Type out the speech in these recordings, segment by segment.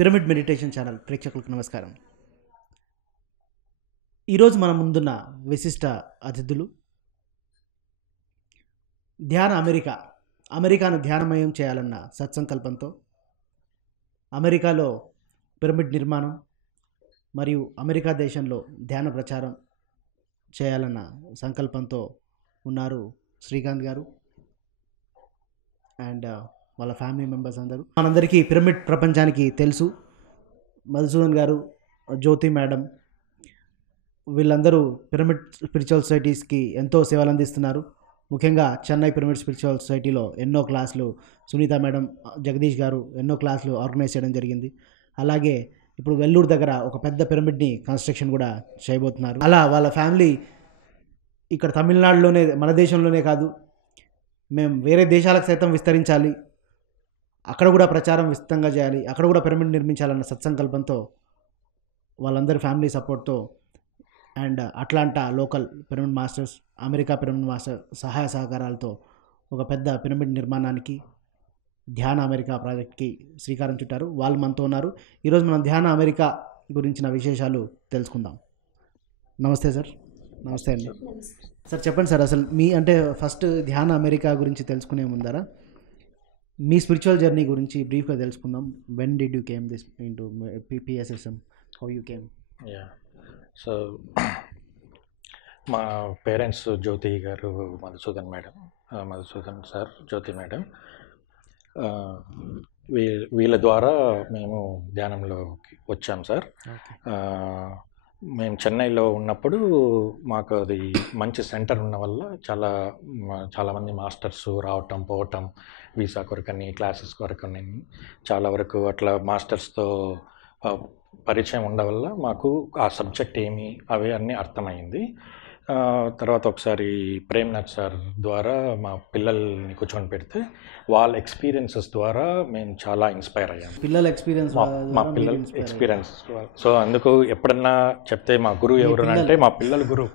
Pyramid meditation channel ప్రేక్షకులకు నమస్కారం. ఈరోజు మన ముందున్న విశిష్ట అతిథులు అమెరికాను ధ్యానమయం చేయాలన్న సత్సంకల్పంతో అమెరికాలో పిరమిడ్ నిర్మాణం మరియు అమెరికా దేశంలో ధ్యాన ప్రచారం చేయాలన్న సంకల్పంతో ఉన్నారు శ్రీకాంత్ గారు అండ్ వాళ్ళ ఫ్యామిలీ మెంబర్స్ అందరూ. మనందరికీ పిరమిడ్ ప్రపంచానికి తెలుసు. మధుసూదన్ గారు, జ్యోతి మేడం, వీళ్ళందరూ పిరమిడ్ స్పిరిచువల్ సొసైటీస్కి ఎంతో సేవలు అందిస్తున్నారు. ముఖ్యంగా చెన్నై పిరమిడ్ స్పిరిచువల్ సొసైటీలో ఎన్నో క్లాసులు సునీత మేడం, జగదీష్ గారు ఎన్నో క్లాసులు ఆర్గనైజ్ చేయడం జరిగింది. అలాగే ఇప్పుడు వెల్లూరు దగ్గర ఒక పెద్ద పిరమిడ్ని కన్స్ట్రక్షన్ కూడా చేయబోతున్నారు. అలా వాళ్ళ ఫ్యామిలీ ఇక్కడ తమిళనాడులోనే, మన దేశంలోనే కాదు, మేము వేరే దేశాలకు సైతం విస్తరించాలి, అక్కడ కూడా ప్రచారం విస్తృతంగా చేయాలి, అక్కడ కూడా పిరమిడ్ నిర్మించాలన్న సత్సంకల్పంతో వాళ్ళందరి ఫ్యామిలీ సపోర్ట్తో and Atlanta local pyramid masters, America pyramid master సహాయ సహకారాలతో ఒక పెద్ద పిరమిడ్ నిర్మాణానికి ధ్యాన అమెరికా ప్రాజెక్ట్కి శ్రీకారం చుట్టారు. వాళ్ళు మనతో ఉన్నారు. ఈరోజు మనం ధ్యాన అమెరికా గురించిన విశేషాలు తెలుసుకుందాం. నమస్తే సార్. నమస్తే అండి. సార్ చెప్పండి సార్, అసలు ఫస్ట్ ధ్యాన అమెరికా గురించి తెలుసుకునే ముందర మీ స్పిరిచువల్ జర్నీ గురించి బ్రీఫ్గా తెలుసుకుందాం. When did you came this into PSSM, how you came? So మా పేరెంట్స్ జ్యోతి గారు, మధుసూదన్ సార్, జ్యోతి మేడం, వీళ్ళ ద్వారా మేము ధ్యానంలోకి వచ్చాం సార్. మేము చెన్నైలో ఉన్నప్పుడు మాకు అది మంచి సెంటర్ ఉన్న వల్ల చాలామంది మాస్టర్స్ రావటం పోవటం, వీసా కొరకని, క్లాసెస్ కొరకని, చాలా వరకు అట్లా మాస్టర్స్తో పరిచయం ఉండడం వల్ల మాకు ఆ సబ్జెక్ట్ ఏమి అవి అన్నీ అర్థమైంది. తర్వాత ఒకసారి ప్రేమ్నాథ్ సార్ ద్వారా మా పిల్లల్ని కూర్చొని పెడితే వాళ్ళ ఎక్స్పీరియన్సెస్ ద్వారా మేము చాలా ఇన్స్పైర్ అయ్యాము. మా పిల్లల ఎక్స్పీరియన్స్. సో అందుకు ఎప్పుడన్నా చెప్తే మా గురువు ఎవరు అంటే మా పిల్లల గురువు.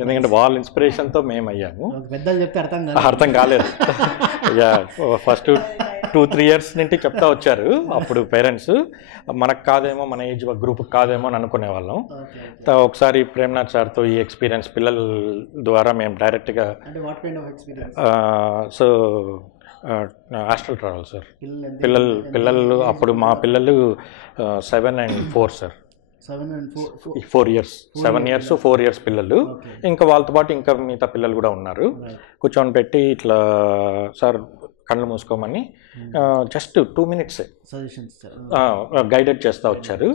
ఎందుకంటే వాళ్ళ ఇన్స్పిరేషన్తో మేము అయ్యాము. అర్థం కాలేదు. ఫస్ట్ 2-3 years నుండి చెప్తా వచ్చారు. అప్పుడు పేరెంట్స్ మనకు కాదేమో, మన ఏజ్ గ్రూప్కి కాదేమో అని అనుకునే వాళ్ళం. ఒకసారి ప్రేమ్నాథ్ సార్తో ఈ ఎక్స్పీరియన్స్ పిల్లల ద్వారా మేము డైరెక్ట్గా సో ఆస్ట్రల్ ట్రావెల్ సార్. పిల్లలు అప్పుడు మా పిల్లలు 7 and 4 sir. 4 years, 7 years, 4 years పిల్లలు. ఇంకా వాళ్ళతో పాటు ఇంకా మిగతా పిల్లలు కూడా ఉన్నారు. కూర్చొని పెట్టి ఇట్లా సార్ కళ్ళు మూసుకోమని జస్ట్ 2 minutes గైడెడ్ చేస్తూ వచ్చారు.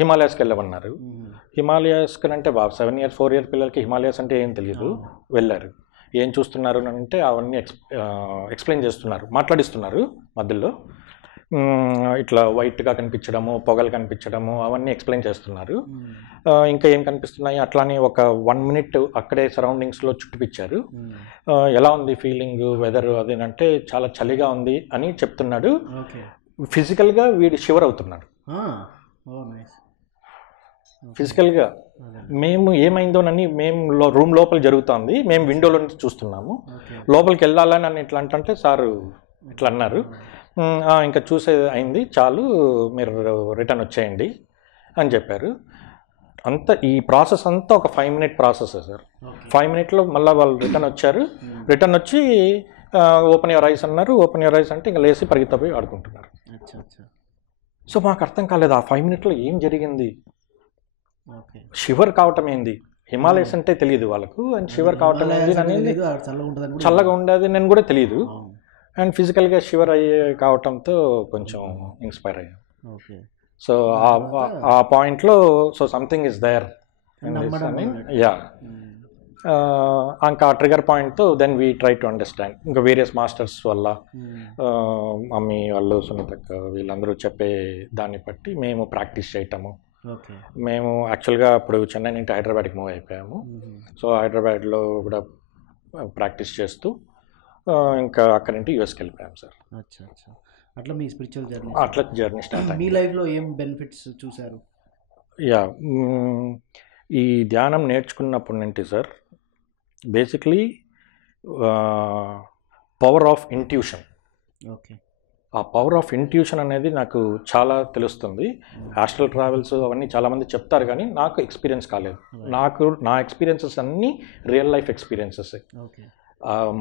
హిమాలయాస్కి వెళ్ళమన్నారు. హిమాలయాస్కి అంటే 7 years, 4 years పిల్లలకి హిమాలయాస్ అంటే ఏం తెలియదు. వెళ్ళారు. ఏం చూస్తున్నారు అని అంటే అవన్నీ ఎక్స్ప్లెయిన్ చేస్తున్నారు, మాట్లాడిస్తున్నారు. మధ్యలో ఇట్లా వైట్గా కనిపించడము, పొగలు కనిపించడము, అవన్నీ ఎక్స్ప్లెయిన్ చేస్తున్నారు. ఇంకా ఏం కనిపిస్తున్నాయి అట్లానే ఒక 1 minute అక్కడే సరౌండింగ్స్లో చుట్టుపిచ్చారు. ఎలా ఉంది ఫీలింగ్, వెదర్ అది అంటే చాలా చలిగా ఉంది అని చెప్తున్నాడు. ఫిజికల్గా వీడు షివర్ అవుతున్నాడు. ఫిజికల్గా మేము ఏమైందోనని మేము రూమ్ లోపల జరుగుతుంది, మేము విండోలో నుంచి చూస్తున్నాము. లోపలికి వెళ్ళాలని అని ఇట్లా అంటే సారు ఇట్లా అన్నారు. ఇంకా చూసేది అయింది, చాలు, మీరు రిటర్న్ వచ్చేయండి అని చెప్పారు. అంతా ఈ ప్రాసెస్ అంతా ఒక 5 minute ప్రాసెస్ సార్. 5 minutesలో మళ్ళీ వాళ్ళు రిటర్న్ వచ్చారు. రిటర్న్ వచ్చి ఓపెన్ యువర్ ఐస్ అన్నారు. ఓపెన్ యువర్ ఐస్ అంటే ఇంకా లేసి పరిగెత్తపోయి ఆడుకుంటున్నారు. సో మాకు అర్థం కాలేదు ఆ 5 minutesలో ఏం జరిగింది. షివర్ కావటం ఏంది, హిమాలయస్ అంటే తెలియదు వాళ్ళకు, అండ్ షివర్ కావటం ఏంది అనేది, చల్లగా ఉండేది నేను కూడా తెలియదు. అండ్ ఫిజికల్గా షివర్ అయ్యే కావటంతో కొంచెం ఇన్స్పైర్ అయ్యాం. సో ఆ పాయింట్లో సో సంథింగ్ ఇస్ దేర్. ఇంకా ట్రిగర్ పాయింట్తో then we try to understand. ఇంకా వేరియస్ మాస్టర్స్ వల్ల, మమ్మీ వాళ్ళు, సునీతక్క వీళ్ళందరూ చెప్పే దాన్ని బట్టి మేము ప్రాక్టీస్ చేయటము. మేము యాక్చువల్గా అప్పుడు చెన్నై నుండి హైదరాబాద్కి మూవ్ అయిపోయాము. సో హైదరాబాద్లో కూడా ప్రాక్టీస్ చేస్తూ ఇంకా అక్కడి నుండి యూఎస్కి వెళ్ళిపోయాం సార్. అట్లా మీ స్పిరిచువల్ జర్నీ, అట్లా జర్నీ స్టార్ట్. మీ లైఫ్లో ఏం బెనిఫిట్స్ చూసారు? ఈ ధ్యానం నేర్చుకున్నప్పటి నుండి sir basically power of intuition, ఆ పవర్ ఆఫ్ ఇంట్యూషన్ అనేది నాకు చాలా తెలుస్తుంది. హాస్టల్ ట్రావెల్స్ అవన్నీ చాలామంది చెప్తారు కానీ నాకు ఎక్స్పీరియన్స్ కాలేదు. నా ఎక్స్పీరియన్సెస్ అన్నీ real life experiences.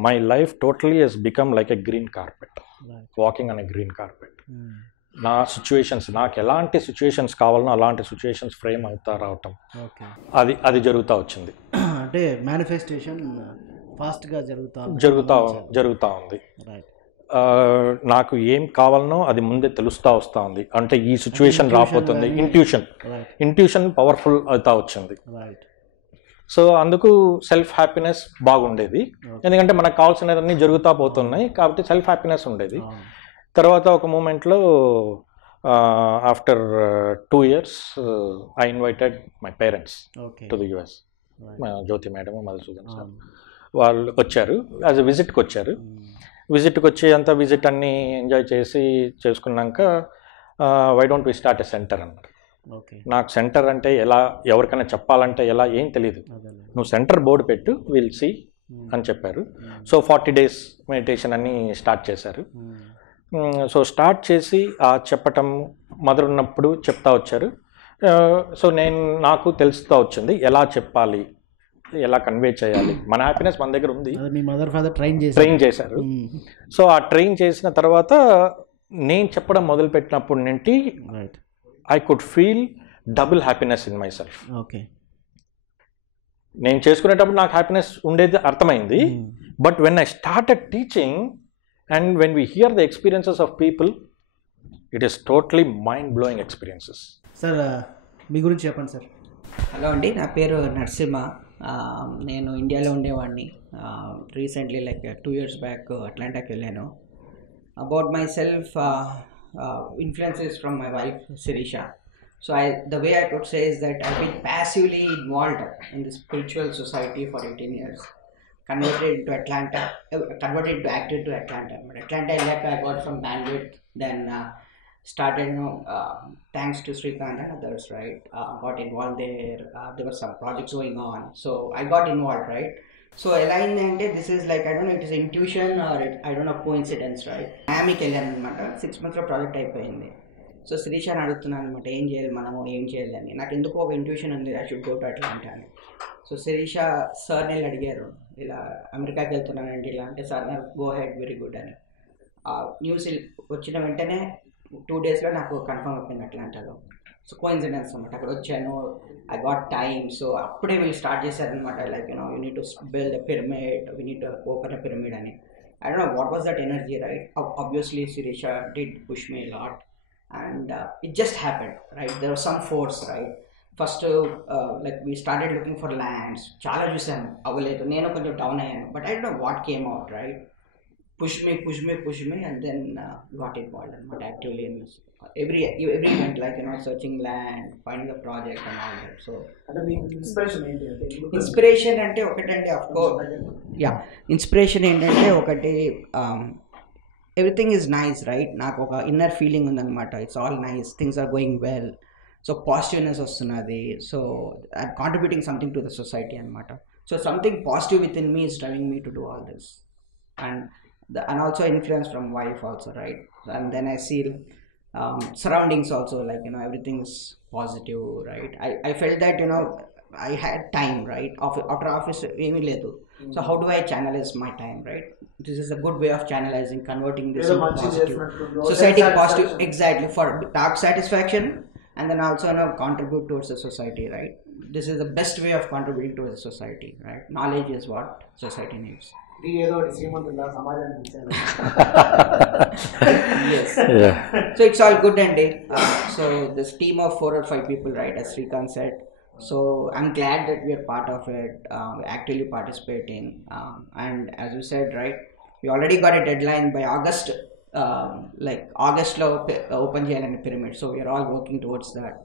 My life totally has become like a green carpet, walking on a green carpet. నా సిచ్యువేషన్స్, నాకు ఎలాంటి సిచ్యువేషన్స్ కావాలనో అలాంటి సిచ్యువేషన్స్ ఫ్రేమ్ అవుతా రావటం, అది జరుగుతూ వచ్చింది. అంటే మేనిఫెస్టేషన్ ఫాస్ట్గా జరుగుతూ ఉంది. నాకు ఏం కావాలనో అది ముందే తెలుస్తూ వస్తూ ఉంది. అంటే ఈ సిచ్యువేషన్ రాబోతుంది, ఇంట్యూషన్ పవర్ఫుల్ అవుతా వచ్చింది. సో అందుకు సెల్ఫ్ హ్యాపీనెస్ బాగుండేది, ఎందుకంటే మనకు కావాల్సినవన్నీ జరుగుతూ పోతున్నాయి కాబట్టి సెల్ఫ్ హ్యాపీనెస్ ఉండేది. తర్వాత ఒక మూమెంట్లో after 2 years I invited my parents to the US. Jyoti madam, Madhusudan sir వాళ్ళు వచ్చారు, యాజ్ ఎ విజిట్కి వచ్చారు. విజిట్కి వచ్చి అంతా విజిట్ అన్నీ ఎంజాయ్ చేసుకున్నాక why don't we start a centre అన్నారు. నాకు సెంటర్ అంటే ఎలా, ఎవరికైనా చెప్పాలంటే ఎలా ఏం తెలియదు. నువ్వు సెంటర్ బోర్డు పెట్టు, విల్ సీ అని చెప్పారు. సో 40 days మెడిటేషన్ అన్నీ స్టార్ట్ చేశారు. సో స్టార్ట్ చేసి చెప్పటం మొదలున్నప్పుడు చెప్తా వచ్చారు. సో నాకు తెలుస్తూ వచ్చింది ఎలా చెప్పాలి, ఎలా కన్వే చేయాలి. మన హ్యాపీనెస్ మన దగ్గర ఉంది. మీ మదర్ ఫాదర్ ట్రైన్ చేశారు. సో ఆ ట్రైన్ చేసిన తర్వాత నేను చెప్పడం మొదలుపెట్టినప్పుడు నుండి I could feel double happiness in myself. నేను చేసుకునేటప్పుడు నాకు హ్యాపీనెస్ ఉండేది అర్థమైంది. But when I started teaching and when we hear the experiences of people, it is totally mind blowing experiences. Sir మీ గురించి చెప్పండి సార్. హలో అండి, నా పేరు నరసింహ. నేను ఇండియాలో ఉండేవాడిని. రీసెంట్లీ లైక్ 2 years బ్యాక్ అట్లాంటాకి వెళ్ళాను. About my self, influences from my wife Sirisha. So the way I could say is that I've been passively involved in the spiritual society for 18 years. Converted to Atlanta, converted to active to Atlanta. But Atlanta I got some bandwidth, then started, thanks to Srikanth and others, right? Got involved there. There were some projects going on, so I got involved, right? So alignment, this is like, I don't know, it is intuition or I don't know, coincidence, right? Miamiకి వెళ్ళాను అనమాట. 6 months project అయిపోయింది. So శిరీషని అడుగుతున్నాను అనమాట, ఏం చేయాలి మనము, ఏం చేయాలని. నాకు ఎందుకు ఒక ఇంట్యూషన్ ఉంది, I should go to Atlanta అని. సో శిరీష సార్ నేను అడిగారు, ఇలా అమెరికాకి వెళ్తున్నానండి ఇలా అంటే, సార్ నాకు గో హెడ్, వెరీ గుడ్ అని. న్యూస్ వచ్చిన వెంటనే 2 daysలో నాకు కన్ఫర్మ్ అయిపోయింది అట్లాంటాలో. సో కోఇన్సిడెన్స్ అనమాట. అక్కడ వచ్చాను, ఐ గాట్ టైమ్. సో అప్పుడే వీళ్ళు స్టార్ట్ చేశారనమాట, like you need to build a pyramid, we need to open a pyramid అని. I don't know what was that energy, right? Obviously Shirisha did push me lot and it just happened, right? There was some force, right? First like we started looking for lands, చాలా చూసాను, అవ్వలేదు. నేను కొంచెం down అయ్యాను, but I don't know what came out, right? push me and then got involved and actively in every event, like searching land, finding a project and all that. So inspiration ante okatandi, of course, yeah, inspiration ఏంటంటే ఒకటి, everything is nice, right? నాకు ఒక inner feeling ఉందన్నమాట, it's all nice, things are going well, so positiveness వస్తున్నది. So I'm contributing something to the society అన్నమాట. So something positive within me is driving me to do all this, and also influence from wife also, right? And then I see surroundings also, like everything is positive, right? I felt that I had time, right? After office emi ledu, so how do I channelize my time, right? This is a good way of channelizing, converting this into positive society, positive, exactly, for dark satisfaction, and then also contribute towards the society, right? This is the best way of contributing towards the society, right? Knowledge is what society needs. Yes. Yeah. So it's all good and so this team of 4 or 5 people, right, as Srikanth said. So I'm glad that we are part of it, actively participating, and as you said, right, we already got a deadline by August, like August lo open cheyalani pyramid, so we are all working towards that,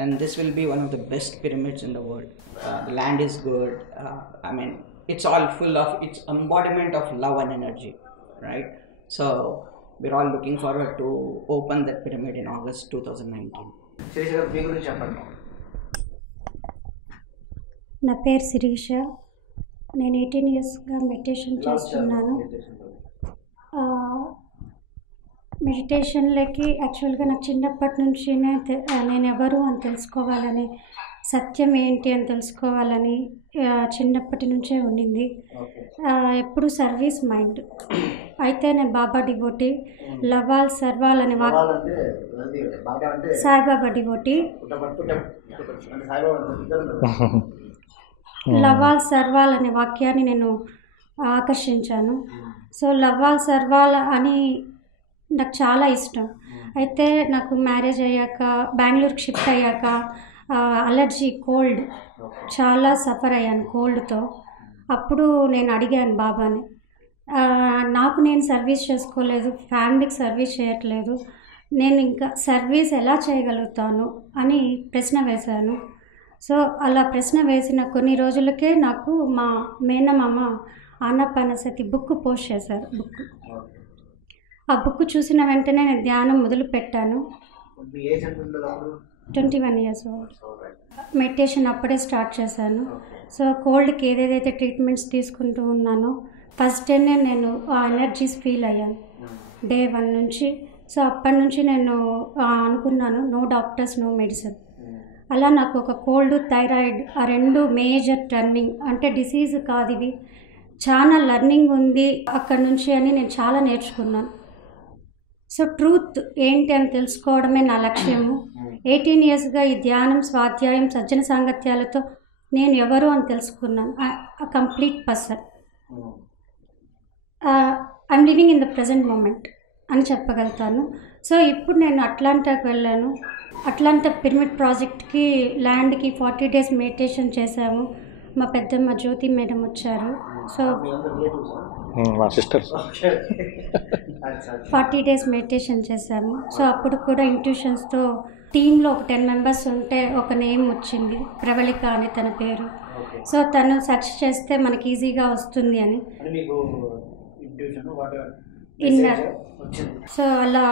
and this will be one of the best pyramids in the world. The land is good, I mean it's all full of, it's embodiment of love and energy, right? So we're all looking forward to open that pyramid in August 2019. Sirisha, మీ గురించి చెప్పండి. నా పేరు శిరీష. నేను 18 yearsగా meditation చేస్తున్నాను. మెడిటేషన్లకి యాక్చువల్గా నాకు చిన్నప్పటి నుంచి నేను ఎవరు అని తెలుసుకోవాలని, సత్యం ఏంటి అని తెలుసుకోవాలని చిన్నప్పటి నుంచే ఉండింది. ఎప్పుడు సర్వీస్ మైండ్. అయితే నేను బాబా డివోటీ, లవాల్ సర్వాల్ అనే సాయిబాబా డివోటీ, లవాల్ సర్వాల్ అనే వాక్యాన్ని నేను ఆకర్షించాను. సో లవాల్ సర్వాల్ అని నాకు చాలా ఇష్టం. అయితే నాకు మ్యారేజ్ అయ్యాక బెంగళూరుకి షిఫ్ట్ అయ్యాక అలర్జీ, కోల్డ్, చాలా సఫర్ అయ్యాను కోల్డ్తో. అప్పుడు నేను అడిగాను బాబాని, నాకు నేను సర్వీస్ చేసుకోలేదు, ఫ్యామిలీకి సర్వీస్ చేయట్లేదు, నేను ఇంకా సర్వీస్ ఎలా చేయగలుగుతాను అని ప్రశ్న వేశాను. సో అలా ప్రశ్న వేసిన కొన్ని రోజులకే నాకు మా మేనమామ ఆనాపానసతి బుక్ పోస్ట్ చేశారు. ఆ బుక్ చూసిన వెంటనే నేను ధ్యానం మొదలు పెట్టాను. 21 years old. మెడిటేషన్ అప్పుడే స్టార్ట్ చేశాను. సో కోల్డ్కి ఏదేదైతే ట్రీట్మెంట్స్ తీసుకుంటూ ఉన్నానో ఫస్ట్ డేనే నేను ఆ ఎనర్జీస్ ఫీల్ అయ్యాను డే 1 నుంచి. సో అప్పటి నుంచి నేను అనుకున్నాను, నో డాక్టర్స్ నో మెడిసిన్. అలా నాకు ఒక కోల్డ్, థైరాయిడ్, ఆ 2 మేజర్ టర్నింగ్. అంటే డిసీజ్ కాదు ఇవి, చాలా లర్నింగ్ ఉంది అక్కడి నుంచి అని నేను చాలా నేర్చుకున్నాను. సో ట్రూత్ ఏంటి అని తెలుసుకోవడమే నా లక్ష్యము. 18 yearsగా ఈ ధ్యానం, స్వాధ్యాయం, సజ్జన సాంగత్యాలతో నేను ఎవరు అని తెలుసుకున్నాను. Complete person. I am living in the present moment అని చెప్పగలుగుతాను. సో ఇప్పుడు నేను అట్లాంటాకి వెళ్ళాను. అట్లాంటా పిరమిడ్ ప్రాజెక్ట్కి ల్యాండ్కి 40 days మెడిటేషన్ చేశాము. మా పెద్దమ్మ జ్యోతి మేడం వచ్చారు. సో మా సిస్టర్ 40 days మెడిటేషన్ చేశాము. సో అప్పుడు కూడా ఇంట్యూషన్స్తో టీంలో ఒక 10 members ఉంటే ఒక నేమ్ వచ్చింది, ప్రవళిక అని తన పేరు. సో తను సెర్చ్ చేస్తే మనకి ఈజీగా వస్తుంది అని ఇన్నర్. సో అలా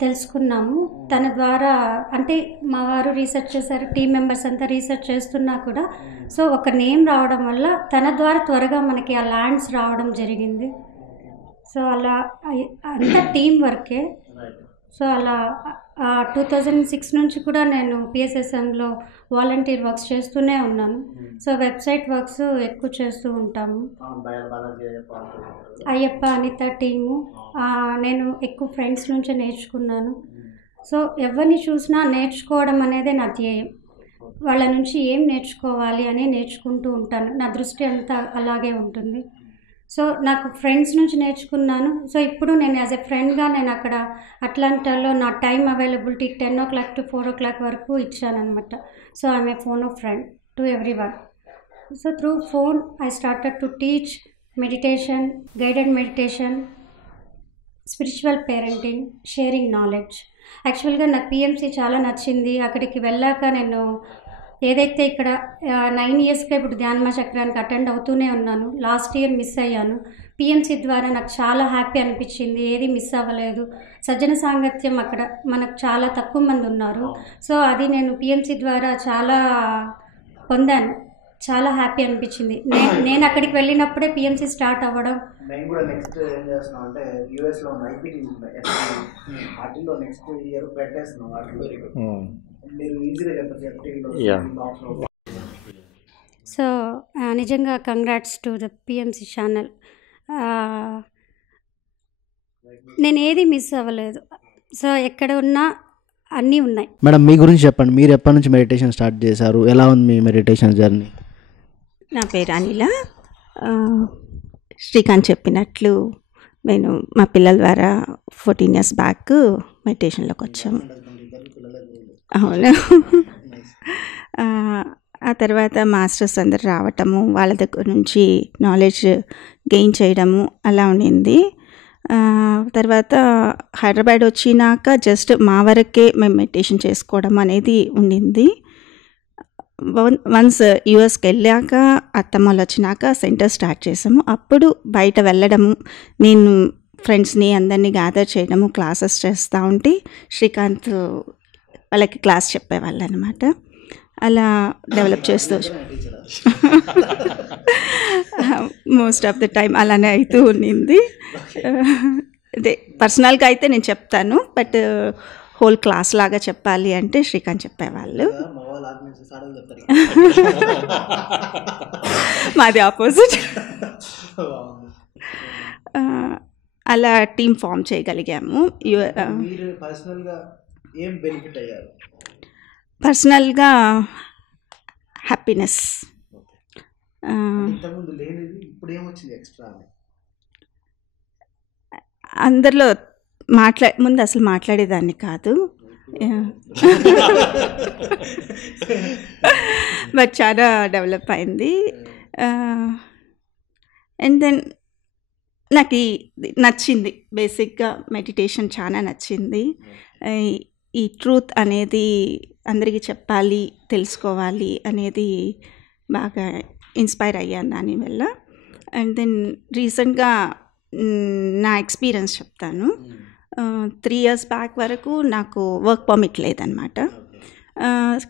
తెలుసుకున్నాము తన ద్వారా. అంటే మా వారు రీసెర్చ్ చేశారు, టీం మెంబర్స్ అంతా రీసెర్చ్ చేస్తున్నా కూడా సో ఒక నేమ్ రావడం వల్ల తన ద్వారా త్వరగా మనకి ఆ ల్యాండ్స్ రావడం జరిగింది. సో అలా అంతా టీం వర్కే. సో అలా 2006 నుంచి కూడా నేను పిఎస్ఎస్ఎంలో వాలంటీర్ వర్క్స్ చేస్తూనే ఉన్నాను. సో వెబ్సైట్ వర్క్స్ ఎక్కువ చేస్తూ ఉంటాము. అయ్యప్ప, అనిత టీము నేను ఎక్కువ ఫ్రెండ్స్ నుంచే నేర్చుకున్నాను. సో ఎవరిని చూసినా నేర్చుకోవడం అనేదే నా ధ్యేయం. వాళ్ళ నుంచి ఏం నేర్చుకోవాలి అని నేర్చుకుంటూ ఉంటాను. నా దృష్టి అంతా అలాగే ఉంటుంది. సో నాకు ఫ్రెండ్స్ నుంచి నేర్చుకున్నాను. సో ఇప్పుడు నేను యాజ్ ఎ ఫ్రెండ్గా నేను అక్కడ అట్లాంటాలో నా time availability 10 o'clock to 4 o'clock వరకు ఇచ్చానమాట. So I'm a phone of friend to everyone. So through phone I started to teach meditation, guided meditation, spiritual parenting, sharing knowledge. యాక్చువల్గా నాకు పిఎంసి చాలా నచ్చింది. అక్కడికి వెళ్ళాక నేను ఏదైతే ఇక్కడ 9 yearsగా ఇప్పుడు ధ్యానమా చక్రానికి అటెండ్ అవుతూనే ఉన్నాను. లాస్ట్ ఇయర్ మిస్ అయ్యాను. పిఎంసి ద్వారా నాకు చాలా హ్యాపీ అనిపించింది, ఏది మిస్ అవ్వలేదు. సజ్జన సాంగత్యం అక్కడ మనకు చాలా తక్కువ మంది ఉన్నారు. సో అది నేను పిఎంసి ద్వారా చాలా పొందాను, చాలా హ్యాపీ అనిపించింది. నేను అక్కడికి వెళ్ళినప్పుడే పిఎంసి స్టార్ట్ అవ్వడం. నేను కూడా నెక్స్ట్ ఏం చేస్తున్నాం అంటే యూఎస్లో ఉన్న ఐపీటీ వాటిల్లో నెక్స్ట్ ఇయర్ పెట్టేస్తున్నాం. వాటిలో మీరు ఈజీగా చెప్పచ్చు. సో నిజంగా congrats to the PMC channel. నేను ఏది మిస్ అవ్వలేదు. సో ఎక్కడ ఉన్నా అన్నీ ఉన్నాయి. మేడం మీ గురించి చెప్పండి, మీరు ఎప్పటి నుంచి మెడిటేషన్ స్టార్ట్ చేశారు, ఎలా ఉంది మీ మెడిటేషన్ జర్నీ? నా పేరు అనిల. శ్రీకాంత్ చెప్పినట్లు నేను మా పిల్లల ద్వారా 14 years బ్యాక్ మెడిటేషన్లోకి వచ్చాము. అవును. ఆ తర్వాత మాస్టర్స్ అందరు రావటము, వాళ్ళ దగ్గర నుంచి నాలెడ్జ్ గెయిన్ చేయడము అలా ఉండింది. తర్వాత హైదరాబాద్ వచ్చినాక జస్ట్ మా వరకే మేము మెడిటేషన్ చేసుకోవడం అనేది ఉండింది. వన్స్ యూఎస్కి వెళ్ళాక అత్తమ్మలు వచ్చినాక సెంటర్ స్టార్ట్ చేసాము. అప్పుడు బయట వెళ్ళడము, నేను ఫ్రెండ్స్ని అందరినీ గ్యాదర్ చేయడము, క్లాసెస్ చేస్తూ ఉంటే శ్రీకాంత్ వాళ్ళకి క్లాస్ చెప్పేవాళ్ళు అనమాట. అలా డెవలప్ చేస్తూ మోస్ట్ ఆఫ్ ద టైం అలానే అవుతూ ఉండింది. అదే పర్సనల్గా అయితే నేను చెప్తాను, బట్ హోల్ క్లాస్ లాగా చెప్పాలి అంటే శ్రీకాంత్ చెప్పేవాళ్ళు. మాది ఆపోజిట్. అలా టీమ్ ఫామ్ చేయగలిగాము. పర్సనల్గా హ్యాపీనెస్. అందరిలో ముందు అసలు మాట్లాడేదాన్ని కాదు, బట్ చాలా డెవలప్ అయింది. అండ్ దెన్ నాకు నచ్చింది, బేసిక్గా మెడిటేషన్ చాలా నచ్చింది. ఈ ట్రూత్ అనేది అందరికీ చెప్పాలి, తెలుసుకోవాలి అనేది బాగా ఇన్స్పైర్ అయ్యాను దానివల్ల. అండ్ దెన్ రీసెంట్గా నా ఎక్స్పీరియన్స్ చెప్తాను. 3 years బ్యాక్ వరకు నాకు వర్క్ పర్మిట్ లేదనమాట.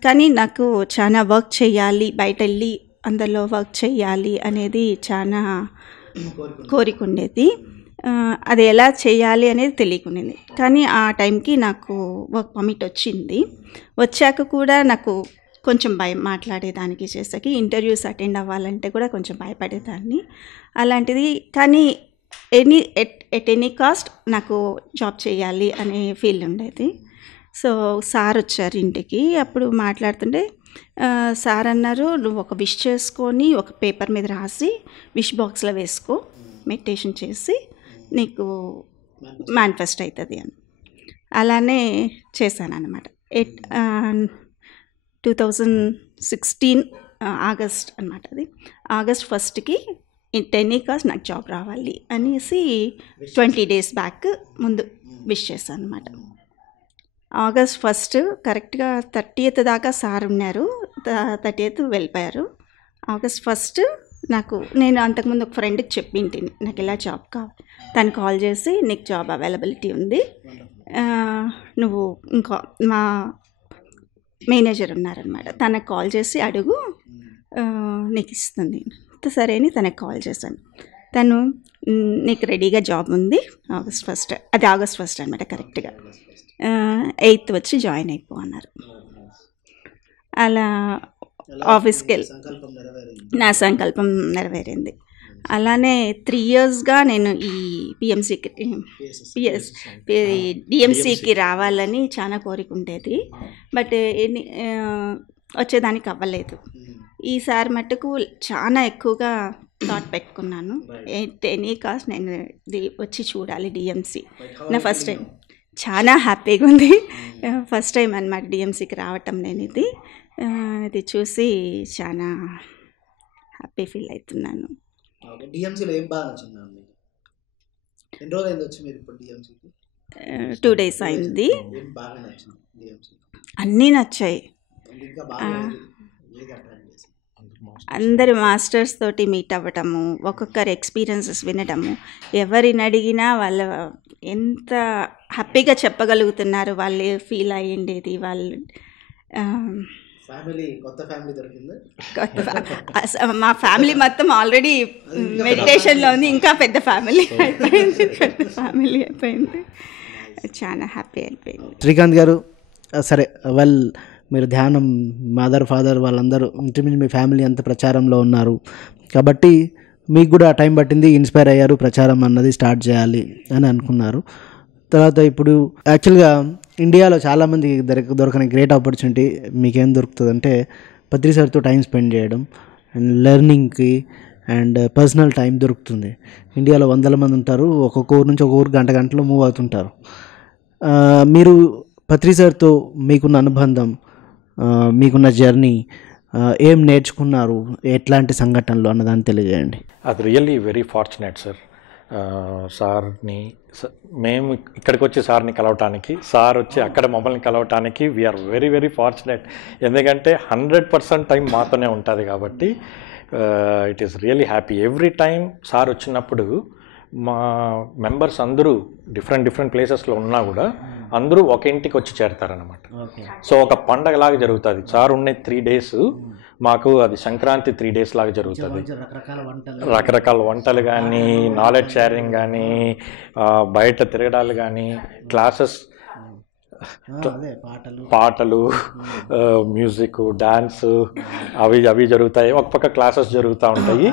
కానీ నాకు చాలా వర్క్ చేయాలి, బయట వెళ్ళి అందరిలో వర్క్ చేయాలి అనేది చాలా కోరిక ఉండేది. అది ఎలా చేయాలి అనేది తెలియకునేది. కానీ ఆ టైంకి నాకు వర్క్ పర్మిట్ వచ్చింది. వచ్చాక కూడా నాకు కొంచెం భయం, మాట్లాడేదానికి చేసాకి ఇంటర్వ్యూస్ అటెండ్ అవ్వాలంటే కూడా కొంచెం భయపడేదాన్ని. అలాంటిది కానీ ఎట్ ఎనీ కాస్ట్ నాకు జాబ్ చేయాలి అనే ఫీల్ ఉండేది. సో సార్ వచ్చారు ఇంటికి, అప్పుడు మాట్లాడుతుంటే సార్ అన్నారు, నువ్వు ఒక విష్ చేసుకొని ఒక పేపర్ మీద రాసి విష్ బాక్స్లో వేసుకో, మెడిటేషన్ చేసి నీకు మేనిఫెస్ట్ అవుతుంది అని. అలానే చేశాను అనమాట. 2016 ఆగస్ట్ అనమాట. అది August 1st టెన్నికాస్ నాకు జాబ్ రావాలి అనేసి 20 days బ్యాక్ ముందు విష్ చేశాను అనమాట. August 1st కరెక్ట్గా 30th దాకా సార్ ఉన్నారు, 30th వెళ్ళిపోయారు. August 1st నేను అంతకుముందు ఒక ఫ్రెండ్కి చెప్పింటి నాకు ఇలా జాబ్ కావాలి. తను కాల్ చేసి నీకు జాబ్ అవైలబిలిటీ ఉంది, నువ్వు ఇంకా మా మేనేజర్ ఉన్నారనమాట, తనకు కాల్ చేసి అడుగు నీకు ఇస్తుంది. సరే అని తనకు కాల్ చేశాను. తను నీకు రెడీగా జాబ్ ఉంది August 1st, అది August 1st అనమాట. కరెక్ట్గా 8th వచ్చి జాయిన్ అయిపో అన్నారు. అలా ఆఫీస్కి వెళ్ళి నా సంకల్పం నెరవేరింది. అలానే 3 yearsగా నేను ఈ డిఎంసీకి రావాలని చాలా కోరిక ఉండేది, బట్ వచ్చేదానికి అవ్వలేదు. ఈసారి మట్టుకు చాలా ఎక్కువగా థాట్ పెట్టుకున్నాను, ఎనీ కాస్ట్ నేను వచ్చి చూడాలి డిఎంసీ. నా ఫస్ట్ టైం చాలా హ్యాపీగా ఉంది, ఫస్ట్ టైం అన్నమాట డిఎంసీకి రావటం నేను. ఇది చూసి చాలా హ్యాపీ ఫీల్ అవుతున్నాను. డిఎంసీలో ఏం బాగా నచ్చింది? ఎన్ని రోజులు అయింది వచ్చి మీరు ఇప్పుడు డిఎంసీకి? 2 days అయింది. అన్నీ నచ్చాయి. అందరి మాస్టర్స్ తోటి మీట్ అవ్వటము, ఒక్కొక్కరి ఎక్స్పీరియన్సెస్ వినడము, ఎవరిని అడిగినా వాళ్ళ ఎంత హ్యాపీగా చెప్పగలుగుతున్నారు, వాళ్ళు ఫీల్ అయ్యిండేది. వాళ్ళు మా ఫ్యామిలీ మొత్తం ఆల్రెడీ మెడిటేషన్లో ఉంది, ఇంకా పెద్ద ఫ్యామిలీ అయిపోయింది. చాలా హ్యాపీ అయిపోయింది. శ్రీకాంత్ గారు, సరే మీరు ధ్యానం, మదర్ ఫాదర్ వాళ్ళందరూ ఇంచుమించు మీ ఫ్యామిలీ అంత ప్రచారంలో ఉన్నారు కాబట్టి మీకు కూడా టైం పట్టింది, ఇన్స్పైర్ అయ్యారు, ప్రచారం అన్నది స్టార్ట్ చేయాలి అని అనుకున్నారు. తర్వాత ఇప్పుడు యాక్చువల్గా ఇండియాలో చాలామంది దొరకని గ్రేట్ ఆపర్చునిటీ మీకేం దొరుకుతుందంటే పత్రి సార్తో టైం స్పెండ్ చేయడం అండ్ లెర్నింగ్కి అండ్ పర్సనల్ టైం దొరుకుతుంది. ఇండియాలో 100 మంది ఉంటారు, ఒక్కొక్క ఊరు నుంచి ఒక ఊరు గంటలో మూవ్ అవుతుంటారు. మీరు పత్రి సార్తో మీకున్న అనుబంధం, మీకున్న జర్నీ, ఏం నేర్చుకున్నారు, ఎట్లాంటి సంఘటనలు అన్నదాన్ని తెలియజేయండి. అది రియల్లీ వెరీ ఫార్చునేట్ సార్. సార్ని మేము ఇక్కడికి వచ్చి సార్ని కలవటానికి, సార్ వచ్చి అక్కడ మమ్మల్ని కలవటానికి వీఆర్ వెరీ వెరీ ఫార్చునేట్. ఎందుకంటే 100% టైం మాతోనే ఉంటుంది కాబట్టి it is really happy. Every time sir వచ్చినప్పుడు మా మెంబర్స్ అందరూ డిఫరెంట్ ప్లేసెస్లో ఉన్నా కూడా అందరూ ఒక ఇంటికి వచ్చి చేరతారనమాట. సో ఒక పండగలాగా జరుగుతుంది. సార్ ఉన్న 3 days మాకు అది సంక్రాంతి 3 days లాగా జరుగుతుంది. రకరకాల వంటలు కానీ, నాలెడ్జ్ షేరింగ్ కానీ, బయట తిరగడాలు కానీ, క్లాసెస్, పాటలు, మ్యూజిక్, డాన్స్ అవి జరుగుతాయి. ఒక పక్క క్లాసెస్ జరుగుతూ ఉంటాయి.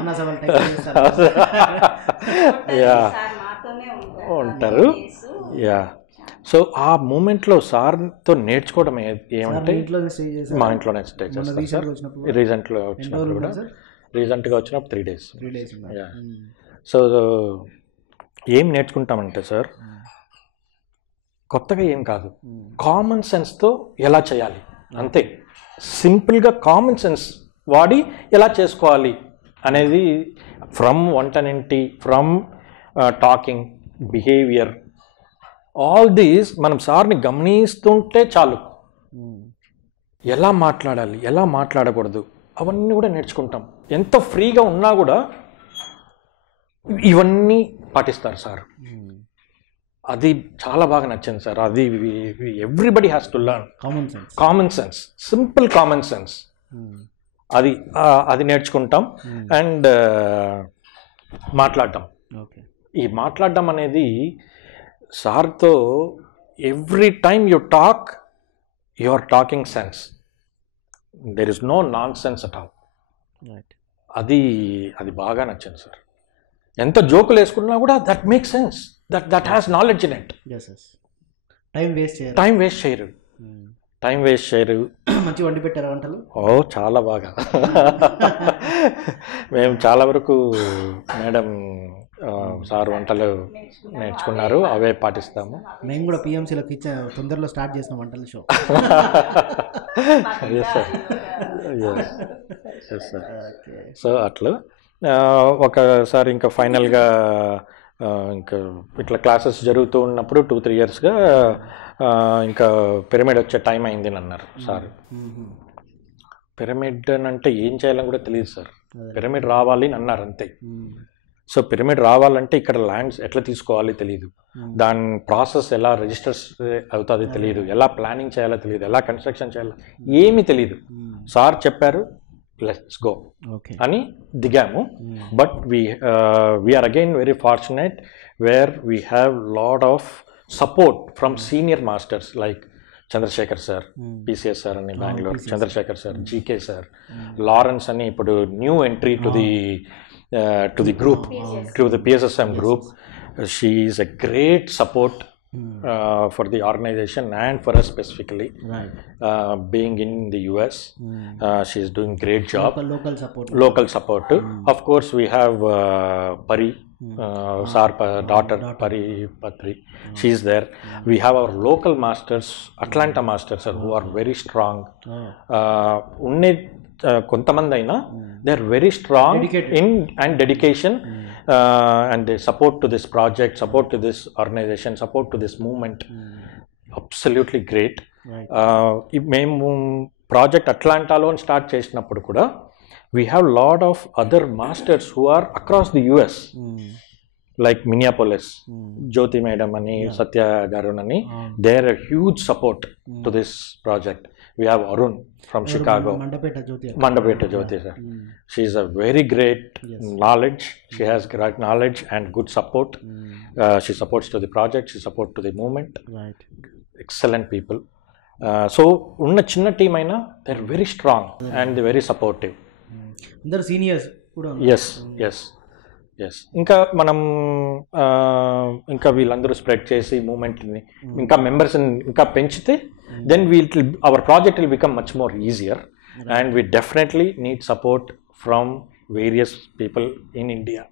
యా ఉంటారు. యా సో ఆ మూమెంట్లో సార్తో నేర్చుకోవడం ఏమంటే మా ఇంట్లోనే స్టే చేస్తాం సార్. రీసెంట్గా వచ్చినప్పుడు 3 days. యా సో ఏం నేర్చుకుంటామంటే సార్, కొత్తగా ఏం కాదు, కామన్ సెన్స్తో ఎలా చేయాలి అంతే. సింపుల్గా కామన్ సెన్స్ వాడి ఎలా చేసుకోవాలి అనేది, ఫ్రమ్ వంటనింటి, from talking, behaviour, all these మనం సార్ని గమనిస్తుంటే చాలు. ఎలా మాట్లాడాలి, ఎలా మాట్లాడకూడదు అవన్నీ కూడా నేర్చుకుంటాం. ఎంత ఫ్రీగా ఉన్నా కూడా ఇవన్నీ పాటిస్తారు సార్. అది చాలా బాగా నచ్చింది సార్. అది everybody has to learn common sense, simple common sense. అది నేర్చుకుంటాం. అండ్ మాట్లాడటం, ఈ మాట్లాడడం అనేది సార్తో every time you talk, you are talking sense. There is no nonsense at all. అది బాగా నచ్చింది సార్. ఎంత జోకులు వేసుకున్నా కూడా that make sense, that has knowledge in it. Time waste చేయరు. మంచి వండి పెట్టారు వంటలు. చాలా బాగా. మేము చాలా వరకు మేడం సార్ వంటలు నేర్చుకున్నారు, అవే పాటిస్తాము. మేము కూడా పిఎంసీలో తొందరలో స్టార్ట్ చేసిన వంటల షో. సో అట్లా ఒకసారి ఇంకా ఫైనల్గా ఇంకా ఇట్లా క్లాసెస్ జరుగుతూ ఉన్నప్పుడు 2-3 yearsగా ఇంకా పిరమిడ్ వచ్చే టైం అయింది అని అన్నారు సార్. పిరమిడ్ అంటే ఏం చేయాలని కూడా తెలియదు సార్. పిరమిడ్ రావాలి అని అన్నారు అంతే. సో పిరమిడ్ రావాలంటే ఇక్కడ ల్యాండ్స్ ఎట్లా తీసుకోవాలి తెలియదు, దాని ప్రాసెస్ ఎలా రిజిస్టర్స్ అవుతుంది తెలియదు, ఎలా ప్లానింగ్ చేయాలో తెలియదు, ఎలా కన్స్ట్రక్షన్ చేయాలో ఏమీ తెలియదు. సార్ చెప్పారు లెట్స్ గో అని దిగాము. But we're again very fortunate where we have lot of support from senior masters like Chandrashekar sir, PCS sir అని Bengaluru, Chandrashekar sir, GK sir, Lawrence అని ఇప్పుడు new entry to the group, to the PSSM group. She is a great support for the organization and for us specifically. Being in the US, she is doing great job. Local support. Of course, we have Pari, Sar daughter Pari Patri. She is there. We have our local masters, Atlanta masters, who are very strong. కొంతమంది అయినా they are very strong in and dedication and they support to this project, support to this organization, support to this movement. Absolutely great. మేము project అట్లాంటాలో start చేసినప్పుడు కూడా we have lot of other masters who are across the US, like Minneapolis, Jyoti madam ani, Satya garu ani, they are a huge support to this project. We have Arun from Chicago, Mandapeta Jyoti sir. She is a very great knowledge. She has great knowledge and good support. She supports to the project, she supports to the movement. Excellent people. So unna chinna team aina they are very strong and very supportive. Andaru seniors kuda. Yes. ఇంకా మనం ఇంకా వీళ్ళందరూ spread చేసి మూమెంట్ని ఇంకా మెంబర్స్ని ఇంకా పెంచితే then our project will become much more easier and we definitely need support from various people in India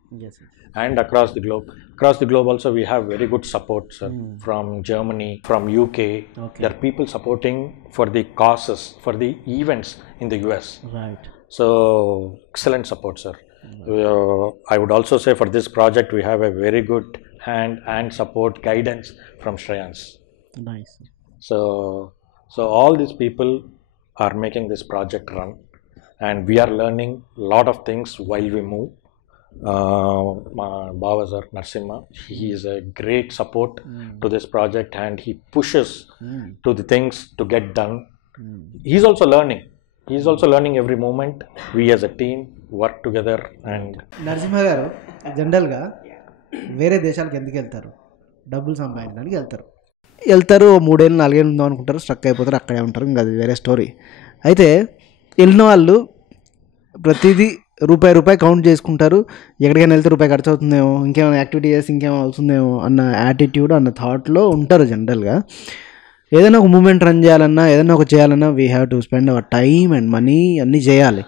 and across the globe. Across the globe also we have very good support, sir, from Germany, from UK. There are people supporting for the causes, for the events in the US. Right. So excellent support, sir. I would also say for this project we have a very good hand and support guidance from Shreyans. Nice. So all these people are making this project run, and we are learning a lot of things while we move. My Baba sir Narsimha, he is a great support to this project and he pushes to the things to get done. He is also learning. Is also learning every moment. We as a team work together. And Narasimha garu జనరల్గా వేరే దేశాలకు ఎందుకు వెళ్తారు? డబ్బులు సంపాదించడానికి వెళ్తారు 3 ఏళ్ళు 4 ఏళ్ళు ఉందాం అనుకుంటారు, స్ట్రక్ అయిపోతారు, అక్కడే ఉంటారు, ఇంకా అది వేరే స్టోరీ. అయితే వెళ్ళిన వాళ్ళు ప్రతిదీ రూపాయి కౌంట్ చేసుకుంటారు. ఎక్కడికైనా వెళ్తే రూపాయి ఖర్చు అవుతుందేమో, ఇంకేమైనా యాక్టివిటీ చేసి ఇంకేమైనా అవుతుందేమో అన్న యాటిట్యూడ్, అన్న థాట్లో ఉంటారు జనరల్గా. ఏదైనా ఒక మూమెంట్ రన్ చేయాలన్నా, ఏదైనా ఒక చేయాలన్నా we have to spend our time and money, అన్నీ చేయాలి.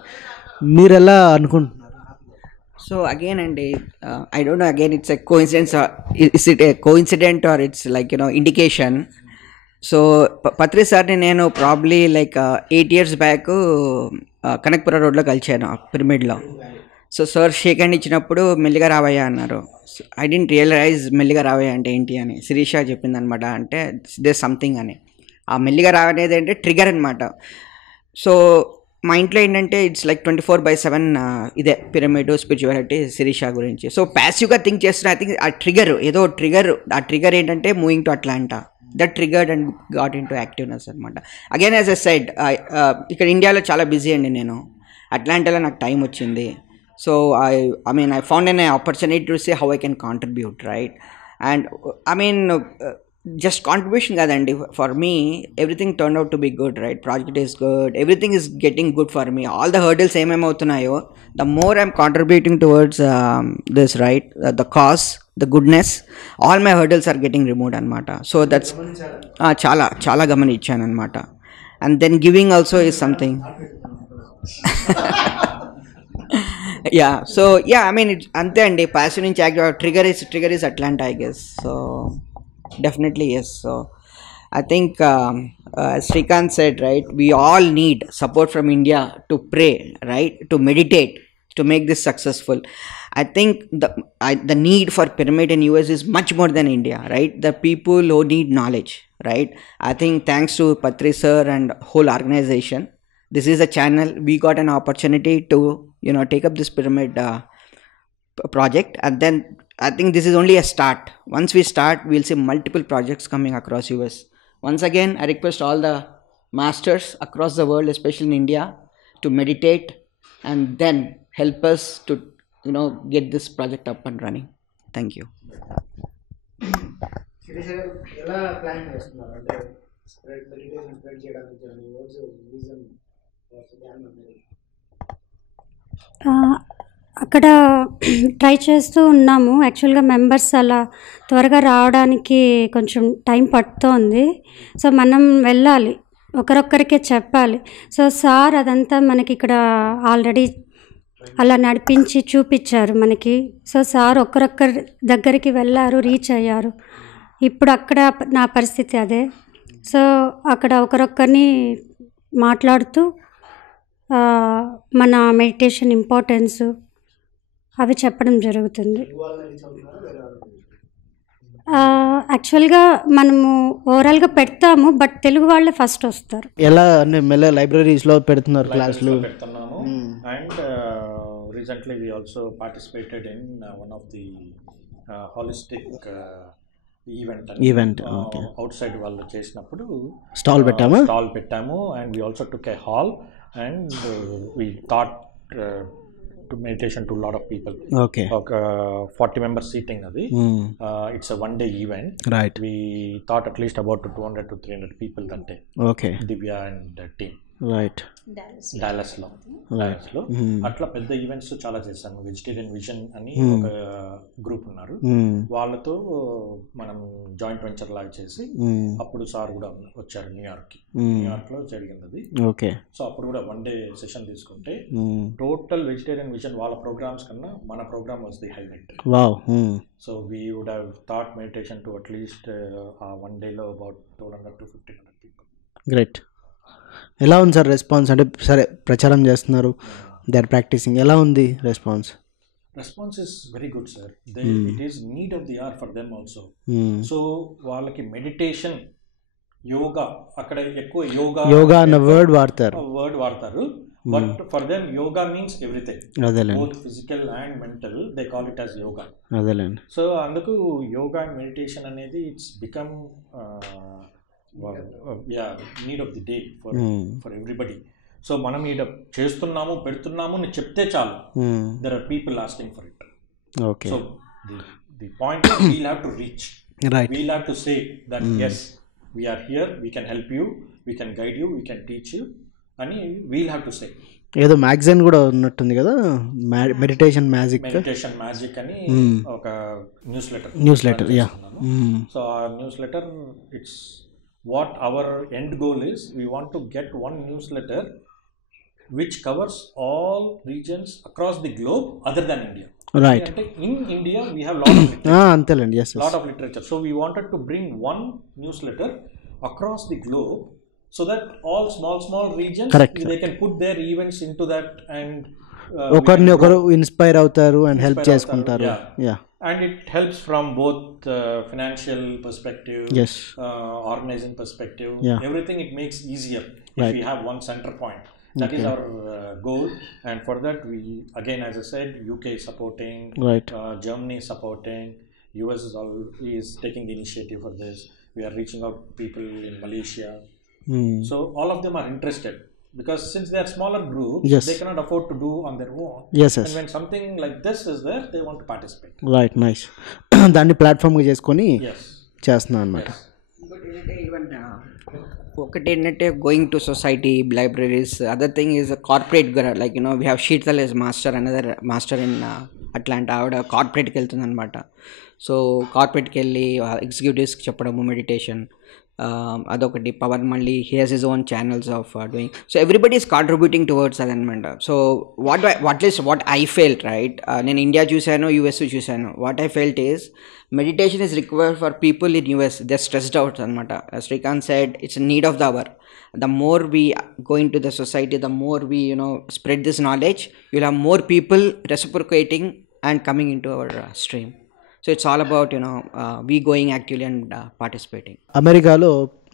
మీరు ఎలా అనుకుంటున్నారు? So again, and I don't know, again it's a coincidence, or is it a coincident, or it's like, indication. So Patri sir ni nenu probably like 8 years back Kanakapura రోడ్లో కలిచాను పిరమిడ్లో. So sir shake hand ఇచ్చినప్పుడు మెల్లిగా రావయ్యా అన్నారు. I dent realise మెల్లిగా రావయ్యా అంటే ఏంటి అని. శిరీష చెప్పింది అనమాట, అంటే దే సంథింగ్ అని. ఆ మెల్లిగా రావనేది అంటే ట్రిగర్ అనమాట. సో మా ఇంట్లో ఏంటంటే ఇట్స్ లైక్ 24/7 ఇదే పిరమిడ్, స్పిరిచువాలిటీ, శిరీష గురించి. సో ప్యాసివ్గా థింక్ చేస్తున్నా. ఐ థింక్ ఆ ట్రిగర్ ఏంటంటే moving to Atlanta, that triggered and got in to activeness అనమాట. అగైన్ యాజ్ ఎ సైడ్, ఇక్కడ ఇండియాలో చాలా బిజీ అండి నేను. అట్లాంటాలో నాకు టైం వచ్చింది. So I found an opportunity to say how I can contribute, right? And just contribution kadandi, for me everything turned out to be good, right? Project is good, everything is getting good for me. All the hurdles em avutunnayo, the more I'm contributing towards this, right? The cause, the goodness, all my hurdles are getting removed anamata. So that's chala gamanichanu anamata. And then giving also is something. Yeah, so yeah, it's ante andi, passion nunchi trigger is Atlanta, I guess. So definitely yes. So I think as Srikanth said, right, we all need support from India to pray, right, to meditate, to make this successful. I think the need for pyramid in US is much more than India, right? The people who need knowledge, right? I think thanks to Patri sir and whole organization, this is a channel, we got an opportunity to take up this pyramid project. And then I think this is only a start. Once we start, we'll see multiple projects coming across US. Once again, I request all the masters across the world, especially in India, to meditate and then help us to get this project up and running. Thank you. ఎలా plan చేస్తున్నారు అంటే meditation spread చేయడానికి reason? అక్కడ try చేస్తూ ఉన్నాము. యాక్చువల్గా members అలా త్వరగా రావడానికి కొంచెం టైం పడుతోంది. సో మనం వెళ్ళాలి, ఒకరొక్కరికే చెప్పాలి. సో సార్ అదంతా మనకి ఇక్కడ ఆల్రెడీ అలా నడిపించి చూపించారు మనకి. సో సార్ ఒక్కరొక్కరి దగ్గరికి వెళ్ళారు, రీచ్ అయ్యారు. ఇప్పుడు అక్కడ నా పరిస్థితి అదే. సో అక్కడ ఒకరొక్కరిని మాట్లాడుతూ మన మెడిటేషన్ ఇంపార్టెన్స్ అవి చెప్పడం జరుగుతుంది. యాక్చువల్గా మనము ఓవరాల్గా పెడతాము, బట్ తెలుగు వాళ్ళే ఫస్ట్ వస్తారు. ఎలా అంటే మెల్ల లైబ్రరీస్లో పెడుతున్నారు క్లాసులు పెడుతున్నాము. And recently we also participated in one of the holistic event out side వాళ్ళు చేసినప్పుడు స్టాల్ పెట్టాము. And we also took A hall and we taught to meditation to a lot of people. Okay. 40 members seating adi. It's a one day event, right? We taught at least about 200 to 300 people that day. Okay. Divya and team, right? Dallas lo అట్లా పెద్ద events చాలా చేశాము. Vegetarian vision అని ఒక group ఉన్నారు, వాళ్ళతో మనం joint venture లాగా చేసి అప్పుడు సార్ కూడా వచ్చారు న్యూయార్క్ లో జరిగింది అది. ఓకే. సో అప్పుడు కూడా వన్ డే సెషన్ తీసుకుంటే టోటల్ వెజిటేరియన్ విజన్ వాళ్ళ ప్రోగ్రామ్స్ కన్నా మన programme was the highlight. Wow. So we would have thought meditation to at least ఆ వన్ డేలో అబౌట్ 200 to 1,500 people. గ్రేట్. ఎలా ఉంది సార్ రెస్పాన్స్? అంటే సరే ప్రచారం చేస్తున్నారు, దే ఆర్ ప్రాక్టీసింగ్, ఎలా ఉంది response? Response is very good sir. It is need of the hour for them also. So వాళ్ళకి మెడిటేషన్, యోగా, అక్కడ ఎక్కువ యోగా అన్న వర్డ్ వాడతారు, but for them yoga means everything, both physical and mental, they call it as yoga. అదేలేండి. So అందుకు yoga and meditation అనేది it's become need of the day for everybody. So మనం ఈడ చేస్తున్నాము పెడుతున్నాము అని చెప్తే చాలు, there are people asking for it. Okay. So the point we'll have to reach, we'll have to say that yes we are here, we can help you, we can guide you, we can teach you అని we'll have to say. ఏదో magazine కూడా ఉన్నట్టుంది కదా, meditation magic అని ఒక newsletter. Yeah. So ఆ newsletter, it's what our end goal is. We want to get one newsletter which covers all regions across the globe other than India. Right. In India we have lot of literature. Antelandi. Yes. Lot of literature. So we wanted to bring one newsletter across the globe so that all small regions, they can put their events into that and ఒకరిని ఒకరు inspire అవుతారు and help చేసుకుంటారు. Yeah. And it helps from both financial perspective, yes, organizing perspective, yeah, everything. It makes easier right, if we have one center point. That is our goal, and for that we, again, as I said, UK is supporting, right, Germany is supporting, US is taking the initiative for this. We are reaching out people in Malaysia. So all of them are interested. Because since they are smaller groups, yes, they cannot afford to do on their own. Yes, yes. And when something like this is there, they want to participate. Right, nice. దాన్ని ప్లాట్ఫామ్గా చేసుకొని చేస్తున్నాను అనమాట. ఒకటి ఏంటంటే going to society, libraries. Other thing is corporate, like we have Sheetal S master, another master in Atlanta. ఆవిడ కార్పొరేట్కి వెళ్తుంది అనమాట. సో కార్పొరేట్కి వెళ్ళి ఎగ్జిక్యూటివ్స్కి చెప్పడము మెడిటేషన్, అదొకటి. పవన్ మళ్ళీ he has his own channels of doing. So everybody is contributing towards అదనమాట. So what I felt, right, నేను ఇండియా చూశాను, యూఎస్ చూశాను. What I felt is meditation is required for people in US. They stressed out అనమాట. Srikanth said it's need of the hour. The more we go into the society, the more we spread this knowledge, you'll have more people reciprocating and coming into our stream. So it's all about we going actually and participating. అమెరికాలో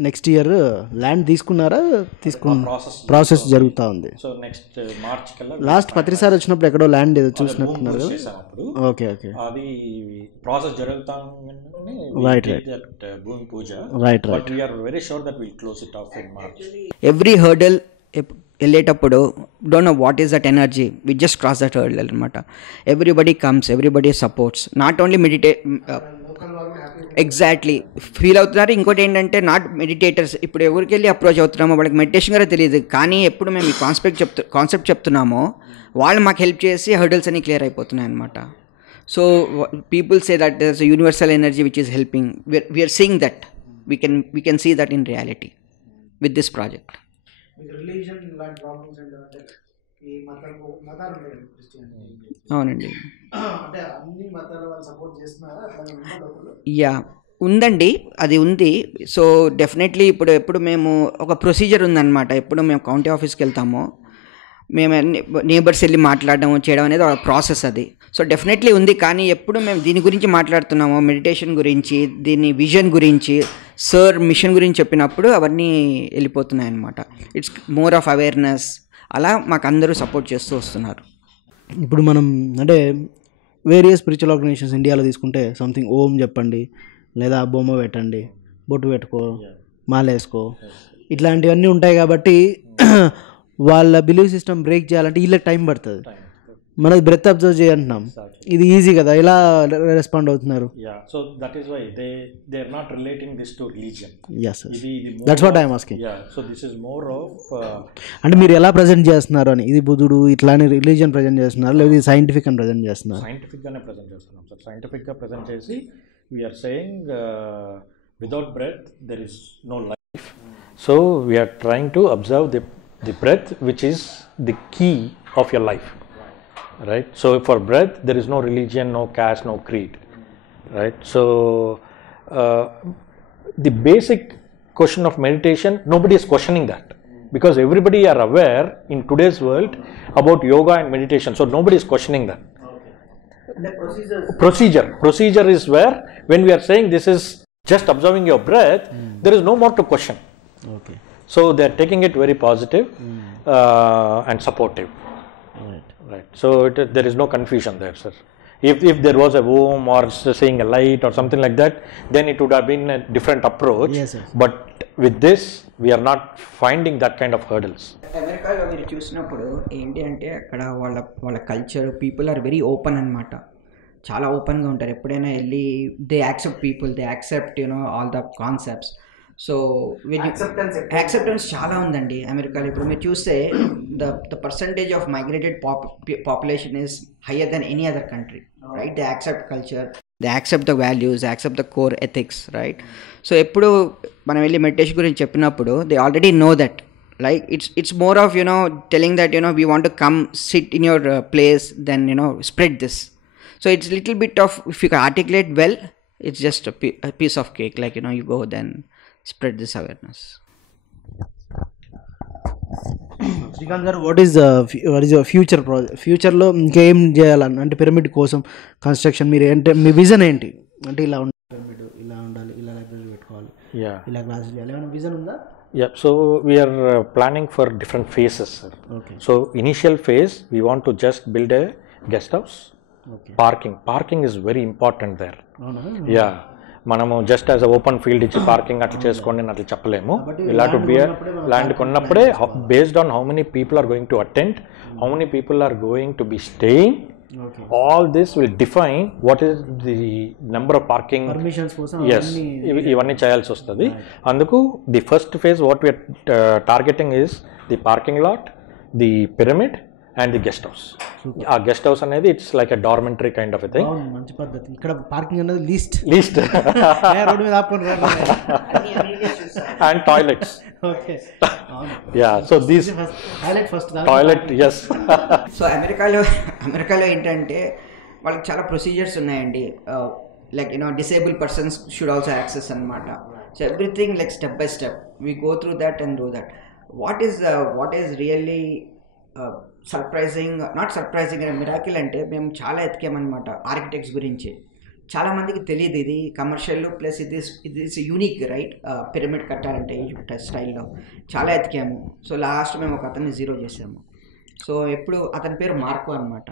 next year land తీసుకున్నారా? Process జరుగుతూ ఉంది. So next March కల్లా. Last పత్రిసారి వచ్చినప్పుడు ఎక్కడో land ఏదో చూసినట్టున్నారు కదా. Okay, okay. అది ప్రాసెస్ జరుగుతాం. రైట్, భూమి పూజ. Right, but we are very sure that will close it off in March. Every hurdle వెళ్ళేటప్పుడు don't know what is that energy, we just cross that hurdle అనమాట. Everybody comes, everybody supports, not only exactly feel అవుతున్నారు. ఇంకోటి ఏంటంటే not meditators. ఇప్పుడు ఎవరికి వెళ్ళి approach అవుతున్నామో వాళ్ళకి meditation కూడా తెలియదు, కానీ ఎప్పుడు మేము ఈ కాన్సెప్ట్ చెప్తున్నామో వాళ్ళు మాకు హెల్ప్ చేసి హర్డల్స్ అన్ని క్లియర్ అయిపోతున్నాయి అనమాట. So people say that there is a universal energy which is helping. We are seeing that, we can see that in reality with this project. అవునండి. యా, ఉందండి, అది ఉంది. సో డెఫినెట్లీ ఎప్పుడు మేము ఒక ప్రొసీజర్ ఉందన్నమాట. ఎప్పుడు మేము కౌంటీ ఆఫీస్కి వెళ్తామో మేము నేబర్స్ వెళ్ళి మాట్లాడడం చేయడం అనేది ఒక ప్రాసెస్ అది. సో డెఫినెట్లీ ఉంది. కానీ ఎప్పుడు మేము దీని గురించి మాట్లాడుతున్నామో, మెడిటేషన్ గురించి, దీని విజన్ గురించి, సర్ మిషన్ గురించి చెప్పినప్పుడు అవన్నీ వెళ్ళిపోతున్నాయి అన్నమాట. It's more of awareness. అలా మాకు అందరూ సపోర్ట్ చేస్తూ వస్తున్నారు. ఇప్పుడు మనం అంటే వేరియస్ స్పిరిచువల్ ఆర్గనైజేషన్స్ ఇండియాలో తీసుకుంటే సంథింగ్ ఓం చెప్పండి, లేదా బొమ్మ పెట్టండి, బొట్టు పెట్టుకో, మాల వేసుకో, ఇట్లాంటివన్నీ ఉంటాయి. కాబట్టి వాళ్ళ బిలీఫ్ సిస్టమ్ బ్రేక్ చేయాలంటే వీళ్ళకి టైం పడుతుంది. మనకి బ్రెత్ అబ్జర్వ్ చేయంటున్నాం, ఇది ఈజీ కదా, ఇలా రెస్పాండ్ అవుతున్నారు. So that is why they are not relating this to religion. yes, that's what I am asking. So this is more of అంటే మీరు ఎలా ప్రజెంట్ చేస్తున్నారు అని. ఇది బుద్ధుడు ఇట్లానే రిలీజియన్ ప్రజెంట్ చేస్తున్నారు, లేదా ఇది సైంటిఫిక్ అని ప్రజెంట్ చేస్తున్నారు? సైంటిఫిక్ గానే ప్రజెంట్ చేస్తున్నాం సార్. సైంటిఫిక్ గా ప్రజెంట్ చేసి we are saying without breath there is no life. So we are trying to observe the breath, which is the key of your life, right? So for breath there is no religion, no caste, no creed, right? So the basic question of meditation, nobody is questioning that, because everybody are aware in today's world about yoga and meditation, so nobody is questioning that. Procedure is where when we are saying this is just observing your breath, there is no more to question. Okay. So they are taking it very positive and supportive. Right. So there is no confusion there, sir. If there was a home or seeing a light or something like that, then it would have been a different approach. Yes, yes. But with this, we are not finding that kind of hurdles. అమెరికాలో మీరు చూసినప్పుడు ఏంటి అంటే అక్కడ వాళ్ళ culture, people are very open అనమాట. చాలా ఓపెన్గా ఉంటారు. ఎప్పుడైనా వెళ్ళి they accept people, they accept all the concepts. So acceptance చాలా ఉందండి అమెరికాలో. ఇప్పుడు మీరు చూస్తే the percentage of migrated population is higher than any other country, right? They accept culture, they accept the values, they accept the core ethics, right? So ఎప్పుడు మనం వెళ్ళి meditation గురించి చెప్పినప్పుడు they already know that, like it's more of telling that we want to come sit in your place, then spread this. So it's little bit of, if you can articulate well, it's just a piece of cake, like you go then spread this awareness. Srikanth garu, what is your future project? ఫ్యూచర్లో ఇంకేం చేయాలని అంటే pyramid కోసం construction మీరు అంటే మీ vision ఏంటి? అంటే ఇలా ఉండాలి పిరమిడ్, ఇలా ఉండాలి, ఇలా లైబ్రరీ పెట్టుకోవాలి, ఇలా క్లాసులు చేయాలి, ఏమైనా విజన్ ఉందా? Yeah, so we are planning for different phases, sir. Okay. So initial phase, we want to just build a guest house. Okay. Parking is very important there. Yeah. మనము జస్ట్ యాజ్ ఓపెన్ ఫీల్డ్ ఇచ్చి parking అట్లా చేసుకోండి అని అట్లా చెప్పలేము. ఇలా to be land కొన్నప్పుడే based on how many people are going to attend, how many people are going to be staying, all this will define what is the number of parking permissions కోసం. Yes, ఇవన్నీ చేయాల్సి వస్తుంది. అందుకు the first phase what we're targeting is the parking lot, the pyramid and the guest house. ఆ guest house అనేది it's like a dormitory kind of a thing. మంచి పద్ధతి. ఇక్కడ పార్కింగ్ అనేది లీస్ట్ రోడ్ మీద ఆపుకొని and toilets. Okay. Yeah, so these toilet, yes. So అమెరికాలో ఏంటంటే వాళ్ళకి చాలా ప్రొసీజర్స్ ఉన్నాయండి. Like disable persons should also access అనమాట. So everything like step by step we go through that and do that. What is really surprising, not surprising and miracle అంటే మేము చాలా ఎతికామన్నమాట architects గురించి. చాలామందికి తెలియదు ఇది కమర్షియల్ ప్లస్ ఇది యూనిక్, రైట్? పిరమిడ్ కట్టాలంటే ఈజిప్ట్ స్టైల్లో చాలా ఎతికాము. సో లాస్ట్ మేము ఒక అతన్ని జీరో చేసాము. సో ఎప్పుడు అతని పేరు మార్కో అనమాట.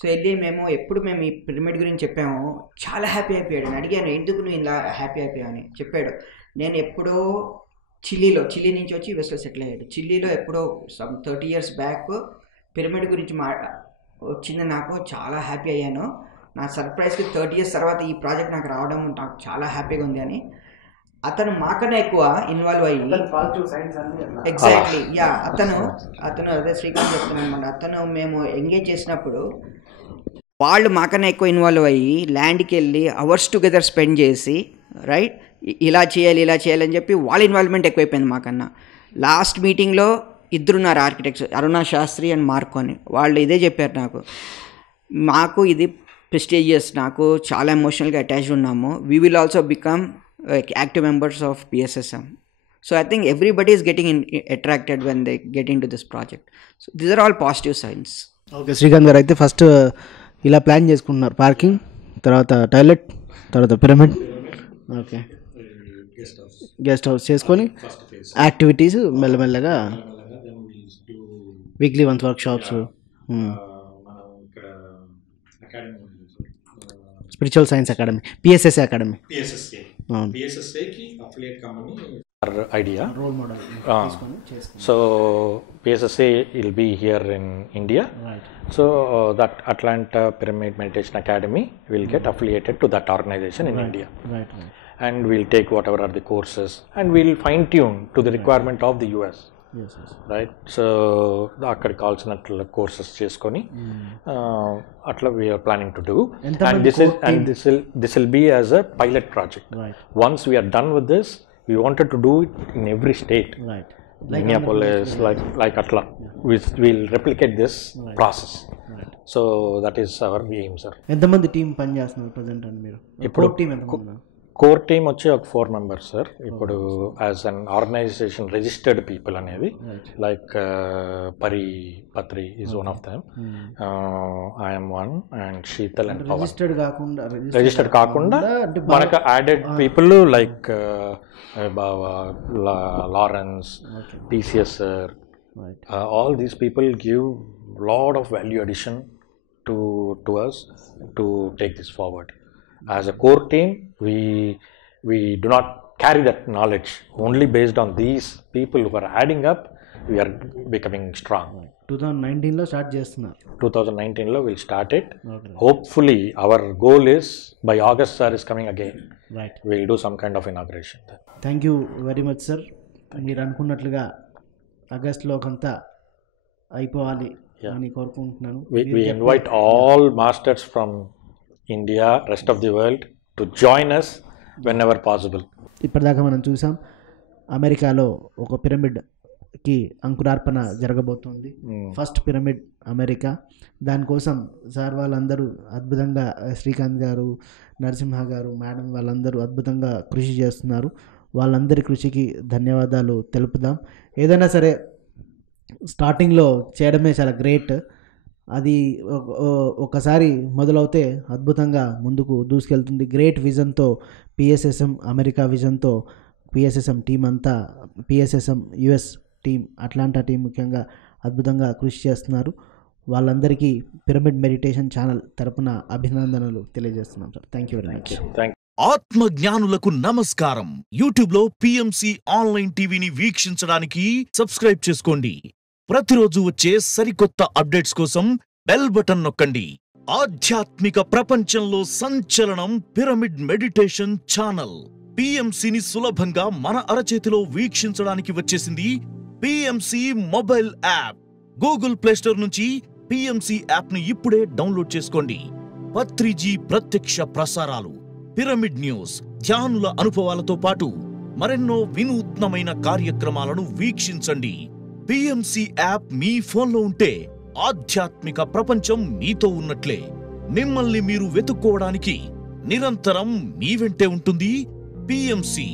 సో వెళ్ళి ఎప్పుడు మేము ఈ పిరమిడ్ గురించి చెప్పాము, చాలా హ్యాపీ అయిపోయాడు. నేను అడిగాను ఎందుకు నువ్వు ఇలా హ్యాపీ అయిపోయావు అని. చెప్పాడు, నేను ఎప్పుడో చిల్లీ నుంచి వచ్చి యూఎస్లో సెటిల్ అయ్యాడు. చిల్లీలో ఎప్పుడో 30 years బ్యాక్ పిరమిడ్ గురించి వచ్చింది, నాకు చాలా హ్యాపీ అయ్యాను. నా సర్ప్రైజ్కి 30 years తర్వాత ఈ ప్రాజెక్ట్ నాకు రావడం నాకు చాలా హ్యాపీగా ఉంది అని. అతను మాకన్నా ఎక్కువ ఇన్వాల్వ్ అయ్యి, ఎగ్జాక్ట్లీ, యా, అతను అదే శ్రీకాంత్ చెప్తున్నాను అనమాట. అతను మేము ఎంగేజ్ చేసినప్పుడు వాళ్ళు మాకన్నా ఎక్కువ ఇన్వాల్వ్ అయ్యి ల్యాండ్కి వెళ్ళి అవర్స్ టుగెదర్ స్పెండ్ చేసి, రైట్, ఇలా చేయాలి అని చెప్పి వాళ్ళ ఇన్వాల్వ్మెంట్ ఎక్కువైపోయింది మాకన్నా. లాస్ట్ మీటింగ్లో ఇద్దరున్నారు architects, Aruna Sastry and Marco అని. వాళ్ళు ఇదే చెప్పారు మాకు ఇది ప్రెస్టీజియస్, నాకు చాలా ఎమోషనల్గా అటాచ్డ్ ఉన్నాము. We will also become active members of PSSM. So I think everybody is getting attracted when they get into this project. So these are all positive signs. Okay Srikanth garu, అయితే first ఇలా plan చేసుకుంటున్నారు, parking, తర్వాత toilet, తర్వాత pyramid, okay, guest house చేసుకొని activities మెల్లమెల్లగా weekly once workshops, spiritual science academy, PSSA academy, PSSAకి affiliate కమ్మని idea. Role model. So PSSA will be here in India. Right. So that Atlanta Pyramid Meditation Academy will get affiliated to that organization in India. Right. And we'll take whatever are the courses and we'll fine tune to the requirement of the US. Yes. Right. So అక్కడికి కావాల్సిన courses చేసుకొని అట్లా we are planning to do. And this will be as a pilot project. Right. Once we are done with this, we wanted to do it in every state. Right. Minneapolis, like Atla. We'll replicate this process. Right. So that is our aim, sir. ఎంతమంది team పని చేస్తున్నారు present అండి మీరు? ఇప్పుడు team ఎంతమంది? Core team వచ్చి ఒక 4 members, sir. ఇప్పుడు as an organization registered people అనేది like Patri is one of them, I'm one, and Sheetal and Pavan. Registered కాకుండా మనకు added people like Lawrence, TCS sir. All these people give lot of value addition to us to take this forward. As a core team, we do not carry that knowledge. Only based on these people who are adding up, we are becoming strong. 2019లో start చేస్తున్నారు. 2019లో we'll start it. Hopefully our goal is by August sir is coming again. Right. We'll do some kind of inauguration. Thank you very much sir. మీరు అనుకున్నట్లుగా ఆగస్టులో కొంత అయిపోవాలి అని కోరుకుంటున్నాను. We invite all masters from India, rest of the world to join us whenever possible. ఇప్పటిదాకా మనం చూసాం అమెరికాలో ఒక పిరమిడ్కి అంకురార్పణ జరగబోతోంది. First pyramid America. దానికోసం సార్ వాళ్ళందరూ అద్భుతంగా, శ్రీకాంత్ గారు, నరసింహ గారు, మేడం వాళ్ళందరూ అద్భుతంగా కృషి చేస్తున్నారు. వాళ్ళందరి కృషికి ధన్యవాదాలు తెలుపుదాం. ఏదైనా సరే స్టార్టింగ్లో చేయడమే చాలా గ్రేట్. అది ఒకసారి మొదలవుతే అద్భుతంగా ముందుకు దూసుకెళ్తుంది. గ్రేట్ విజన్తో పిఎస్ఎస్ఎం అమెరికా విజన్తో పిఎస్ఎస్ఎం టీం అంతా, PSSM US team, Atlanta team ముఖ్యంగా అద్భుతంగా కృషి చేస్తున్నారు. వాళ్ళందరికీ పిరమిడ్ మెడిటేషన్ ఛానల్ తరపున అభినందనలు తెలియజేస్తున్నాం sir. Thank you very much. ఆత్మజ్ఞానులకు నమస్కారం. యూట్యూబ్ లో పిఎంసి ఆన్లైన్ టీవీని వీక్షించడానికి సబ్స్క్రైబ్ చేసుకోండి. ప్రతిరోజు వచ్చే సరికొత్త అప్డేట్స్ కోసం బెల్ బటన్ నొక్కండి. ఆధ్యాత్మిక ప్రపంచంలో సంచలనం పిరమిడ్ మెడిటేషన్ ఛానల్. పిఎంసిని సులభంగా మన అరచేతిలో వీక్షించడానికి వచ్చేసింది PMC mobile app. Google play store నుంచి పిఎంసి యాప్ ను ఇప్పుడే డౌన్లోడ్ చేసుకోండి. 3G ప్రత్యక్ష ప్రసారాలు, పిరమిడ్ న్యూస్, ధ్యానుల అనుభవాలతో పాటు మరెన్నో వినూత్నమైన కార్యక్రమాలను వీక్షించండి. పిఎంసి యాప్ మీ ఫోన్లో ఉంటే ఆధ్యాత్మిక ప్రపంచం మీతో ఉన్నట్లే. మిమ్మల్ని మీరు వెతుక్కోవడానికి నిరంతరం మీ వెంటే ఉంటుంది పిఎంసి.